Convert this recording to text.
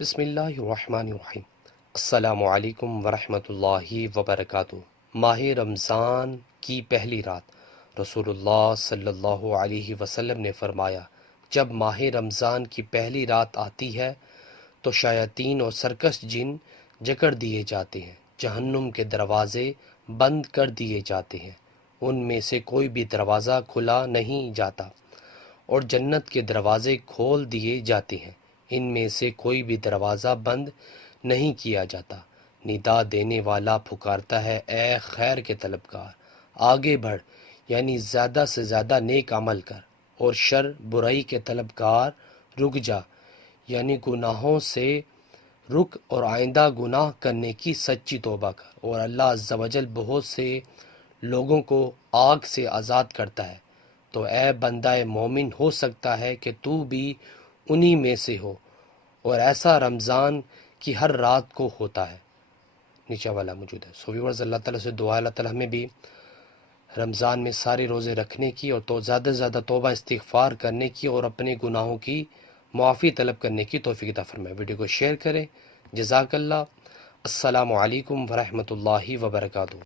بسم اللہ الرحمن الرحیم۔ السلام علیکم ورحمۃ اللہ وبرکاتہ۔ ماہ رمضان کی پہلی رات رسول اللہ صلی اللہ علیہ وسلم نے فرمایا، جب ماہ رمضان کی پہلی رات آتی ہے تو شیاطین اور سرکش جن جکڑ دیے جاتے ہیں، جہنم کے دروازے بند کر دیے جاتے ہیں، ان میں سے کوئی بھی دروازہ کھلا نہیں جاتا، اور جنت کے دروازے کھول دیے جاتے ہیں، ان میں سے کوئی بھی دروازہ بند نہیں کیا جاتا۔ ندا دینے والا پکارتا ہے، اے خیر کے طلبگار، آگے بڑھ، یعنی زیادہ سے زیادہ نیک عمل کر، اور شر برائی کے طلبگار، رک جا، یعنی گناہوں سے رک اور آئندہ گناہ کرنے کی سچی توبہ کر، اور اللہ عز و جل بہت سے لوگوں کو آگ سے آزاد کرتا ہے، تو اے بندہ مومن، ہو سکتا ہے کہ تو بھی انہی میں سے ہو، اور ایسا رمضان کی ہر رات کو ہوتا ہے۔ نیچے والا موجود ہے۔ سو ویورز، اللہ تعالیٰ سے دعا ہے اللہ تعالیٰ ہمیں بھی رمضان میں سارے روزے رکھنے کی اور تو زیادہ سے زیادہ توبہ استغفار کرنے کی اور اپنے گناہوں کی معافی طلب کرنے کی توفیق عطا فرمائے۔ ویڈیو کو شیئر کریں۔ جزاک اللہ۔ السلام علیکم ورحمۃ اللہ وبرکاتہ۔